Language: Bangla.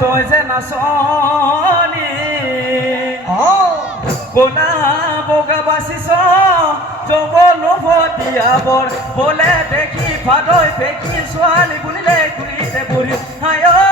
তই যে নাচনি কোনা বগা বাচিছ যৌৱন ভতিয়াবৰ বোলে দেখি ভাদৈ ফেকি ছোৱালী বুলিলে ঘূৰিতে বুঢ়ী হায়